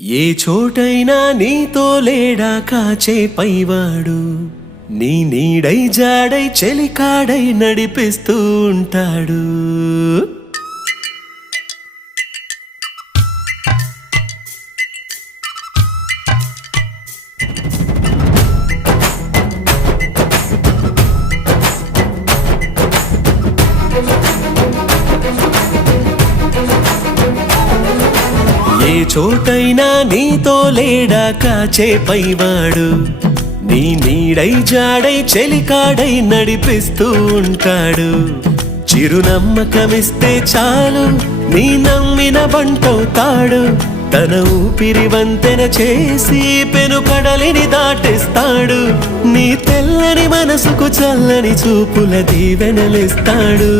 ఏ చోటైనా నీతో లేడా కాచే పైవాడు, నీ నీడై జాడై చెలికాడై నడిపిస్తూ ఉంటాడు. ఏ చోటైనా నీతో లేడా కాచే పైవాడు, నీ నీడై జాడై చెలికాడై నడిపిస్తూ ఉంటాడు. చిరునమ్మకమిస్తే చాలు నీ నమ్మిన బంటవుతాడు. తన ఊపిరి వంతెన చేసి పెను కడలిని దాటిస్తాడు. నీ తెల్లని మనసుకు చల్లని చూపుల దీవెనలిస్తాడు.